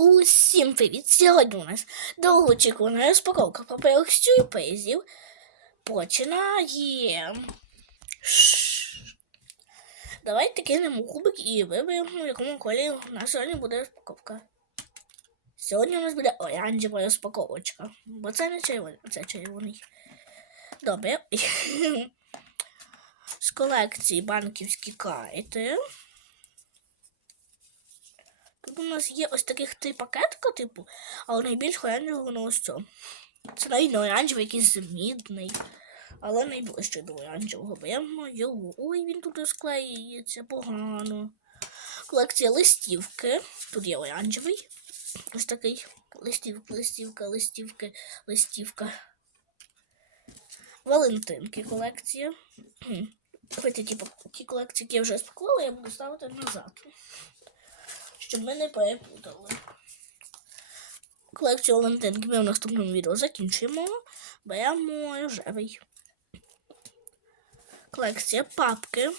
Усім привіт! Сьогодні у нас довгоочікувана розпаковка паперових сюрпризів. Починаємо. Шш. Давайте кинемо кубик і виберемо, в якому кольорі у нас сьогодні буде розпаковка. Сьогодні у нас буде оранжева розпаковочка. Бо це не червоний, це червоний. Добре. З колекції банківські карти. Тут у нас є ось таких три пакетика, типу, але найбільш оранжевого на ось цьому. Це навіть не оранжевий, якийсь мідний. Але найближче до оранжевого. Беремо його. Ой, він тут склеюється погано. Колекція листівки. Тут є оранжевий. Ось такий. Листівка, листівка, листівки, листівка. Валентинки колекція. Давайте ті, колекції, які я вже спаклала, я буду ставити назад щоб ми не перепутали. Колекцію Валентинки ми в наступному відео закінчимо. Беремо рожевий. Колекція папки.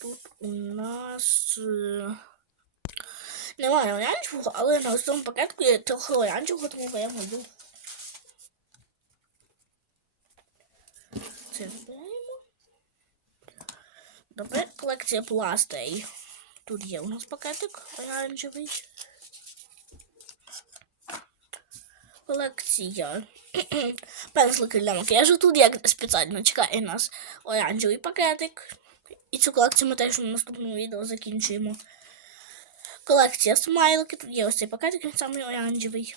Тут у нас е, немає оранжевого, але на цьому пакетку є трохи оранжевого, тому беремо його. Це Добре, колекція пластей. Тут є у нас пакетик оранжевий. Колекція пензлики для макіяжу. Тут як спеціально чекає нас оранжевий пакетик. І цю колекцію ми теж в наступному відео закінчуємо. Колекція смайлики. Тут є ось цей пакетик, він самий оранжевий.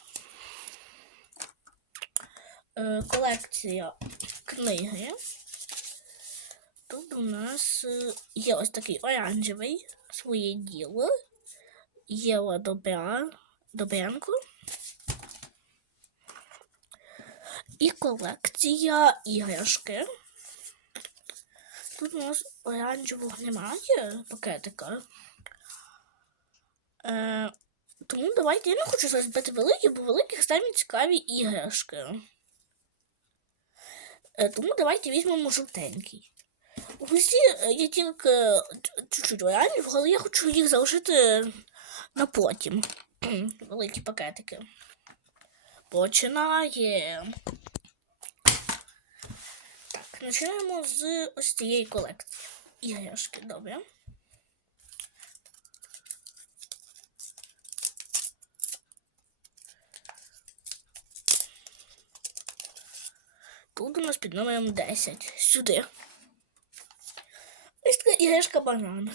Е, колекція книги. Тут у нас е, є ось такий оранжевий своє діло. Єва Добра, Добрянко. І колекція іграшки. Тут у нас оранжевого немає пакетика. Е, тому давайте я не хочу зараз бити великі, бо великих самі цікаві іграшки. Е, тому давайте візьмемо жовтенький. Усі є тільки чуть-чуть оранжевого, але я хочу їх залишити на потім. Великі пакетики. Починаємо. Починаємо з ось цієї колекції. Іграшки, добре. Тут у нас під номером 10. Сюди. Іграшка банан.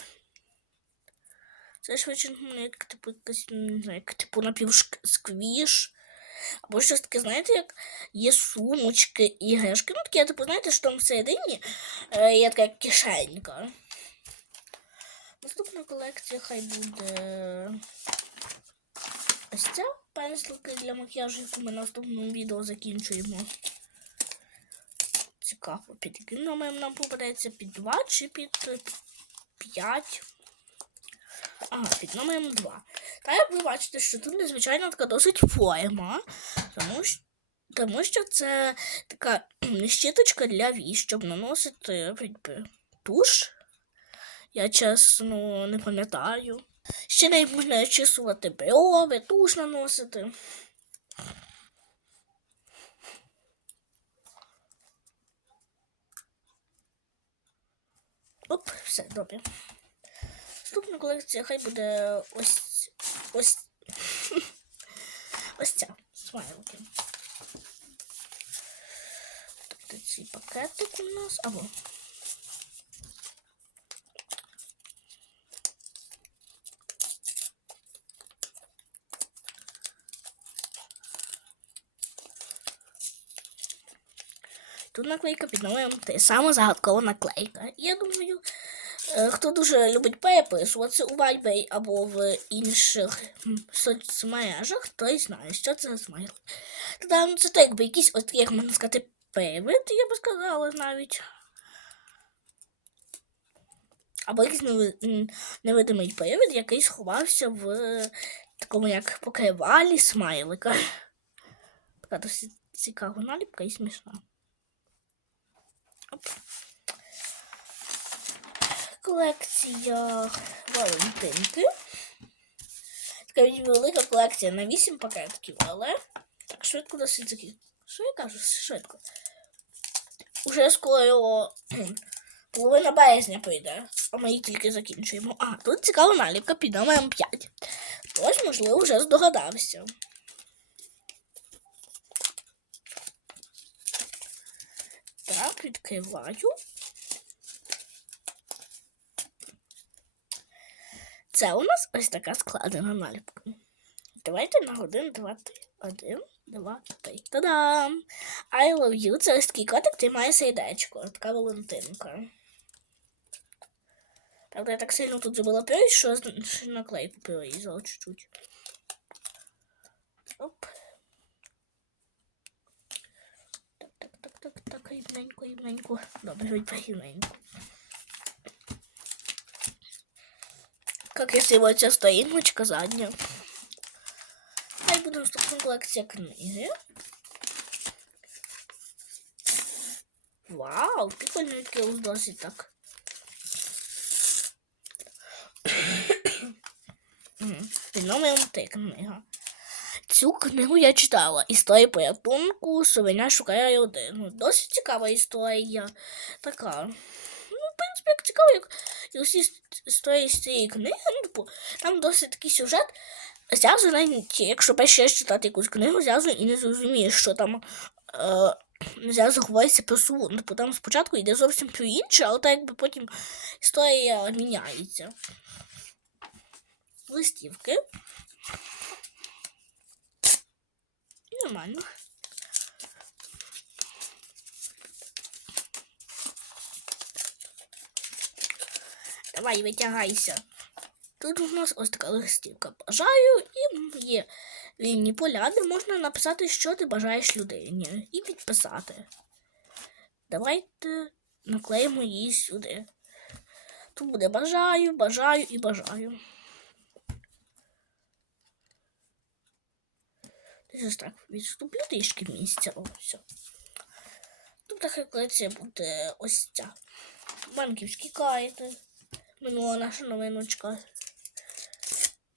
Це швидше ну, як типу якась, не знаю, як типу напівсквіш. Або щось таке, знаєте, як є сумочки, іграшки. Ну таке, типу, знаєте, що там всередині є така кишенька. Наступна колекція хай буде ось ця пензлики для макіяжу, яку ми наступному відео закінчуємо. Цікаво, під номером нам попадається під 2 чи під 5. Ага, під номером 2. Та як ви бачите, що тут незвичайно така досить форма, тому що, тому що це така щіточка для вій, щоб наносити якби, туш. Я чесно не пам'ятаю. Ще не можна чесувати брови, туш наносити. Оп, все, добре. Наступна колекція хай буде ось ось ось ця смайлки. Тобто ці пакетик у нас або. Тут наклейка під номером 3. Саме загадкова наклейка. Я думаю, е, хто дуже любить переписуватися у Viber або в інших соцмережах, той знає, що це смайл. Та це так, якби якийсь, от, як можна сказати, привид, я би сказала навіть. Або якийсь невидимий привид, який сховався в такому як покривалі смайлика. Така досить цікава наліпка і смішна. Колекція Валентинки. Така велика колекція на 8 пакетків, але так швидко досить закінчити. Що я кажу? Швидко. Уже скоро половина березня прийде, а ми її тільки закінчуємо. А, тут цікава наліпка під номером 5. Хтось, можливо, вже здогадався. Так, відкриваю. Це у нас ось така складена наліпка. Давайте на один, два, три. Один, два, три. Та-дам! I love you. Це ось такий котик, ти має сердечко. Така Валентинка. Правда, я так сильно тут забула п'ять, що наклейку перерізала чуть-чуть. Оп. Так, так, так, так, так, рівненько, рівненько. Добре, рівненько. Как красиво ця сторіночка задня. Хай буде наступна колекція книги. Вау, прикольно відкрилось досить так. Під номером три книга. Цю книгу я читала. Історія порятунку, совеня шукає родину. Досить цікава історія. Така. Ну, в принципі, як цікаво, як і усі історії з цієї книги. Ну, типу, там досить такий сюжет. Зразу навіть, якщо раз читати якусь книгу, зразу і не зрозумієш, що там е, зразу говориться про суву. Ну, типу, там спочатку йде зовсім про інше, але так якби потім історія міняється. Листівки. Нормально. Давай, витягайся. Тут у нас ось така листівка. Бажаю і є вільні поля, де можна написати, що ти бажаєш людині, і підписати. Давайте наклеїмо її сюди. Тут буде бажаю, бажаю і бажаю. Ось так відступлю трішки місця. О, все. Тут така колекція буде ось ця. Банківські кайти. Минула наша новиночка.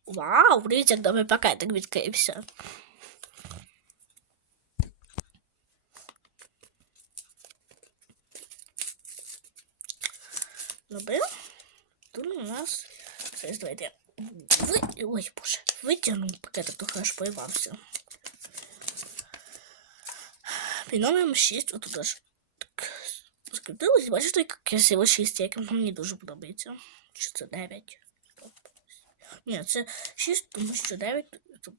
Вау, дивіться, як добре пакетик відкрився. Добре. Тут у нас. Зараз давайте. Ви... Ой, боже, витягну пакетик, трохи аж поїбався. Під номером 6, отут аж так скрутилось. Бачите, як красиво 6, як мені дуже подобається. Що це 9? Ні, це 6, тому що 9 тут.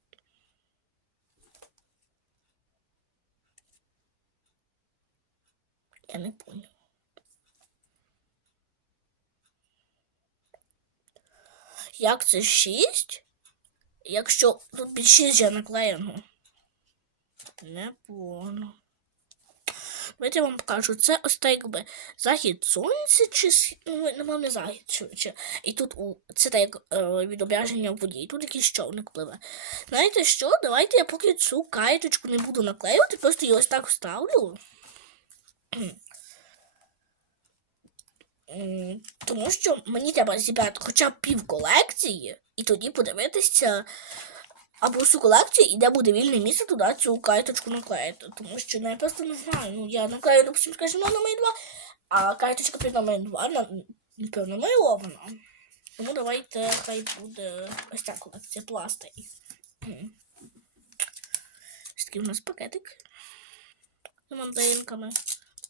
Я не понял. Як це 6? Якщо тут під 6 вже наклеєно. Не понял. Давайте я вам покажу. Це ось так якби захід сонця чи ну, нема не захід швидше. І тут у це так як е, відображення воді. І тут якийсь човник пливе. Знаєте що? Давайте я поки цю каєточку не буду наклеювати, просто її ось так вставлю. Тому що мені треба зібрати хоча б пів колекції, і тоді подивитися або всю колекцію, і де буде вільне місце туди цю карточку наклеїти. Тому що ну, я просто не знаю. Ну, я наклею, допустим, скажімо, номер 2, а карточка під номер 2 на, напевно, майлована. Тому давайте хай буде ось ця колекція пластирів. Мгм. Ось такий у нас пакетик з мандаринками.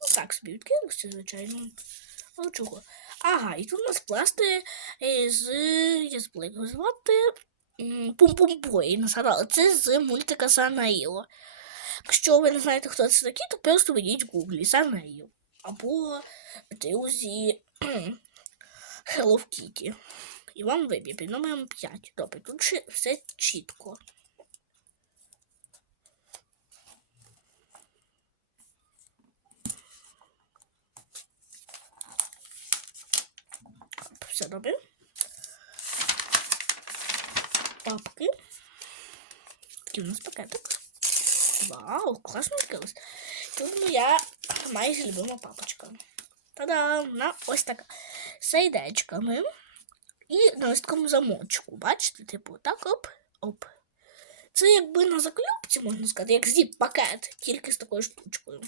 Ну так собі відкинувся, звичайно. Ну чого? Ага, і тут у нас пласти з. Як звати. Пум-пум-бой. Насадала. Це з мультика Санаїло. Якщо ви не знаєте, хто це такий, то просто введіть в гуглі Санаїл. Або друзі Hello Kitty. І вам вибір під номером 5. Добре, тут ще все чітко. Все добре. Папки. Такий у нас пакетик. Вау, класно відкрилось. Тут моя майже любима папочка. Та-дам! На ось така. сейдечками і налистком замочку. Бачите, типу, так оп, оп. Це якби на закльопці, можна сказати, як зіп-пакет, тільки з такою штучкою.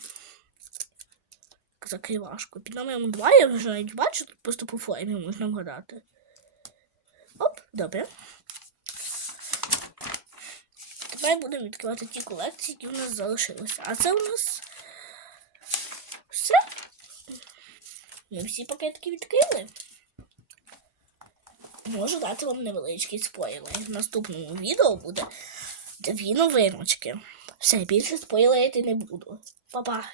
Закривашкою. Під номером 2 я вже навіть бачу, тут просто по формі можна вгадати. Оп, добре. Тепер будемо відкривати ті колекції, які в нас залишилися. А це у нас все. Ми всі пакетики відкрили. Можу дати вам невеличкий спойлер. В наступному відео буде дві новиночки. Все, більше спойлерити не буду. Па-па!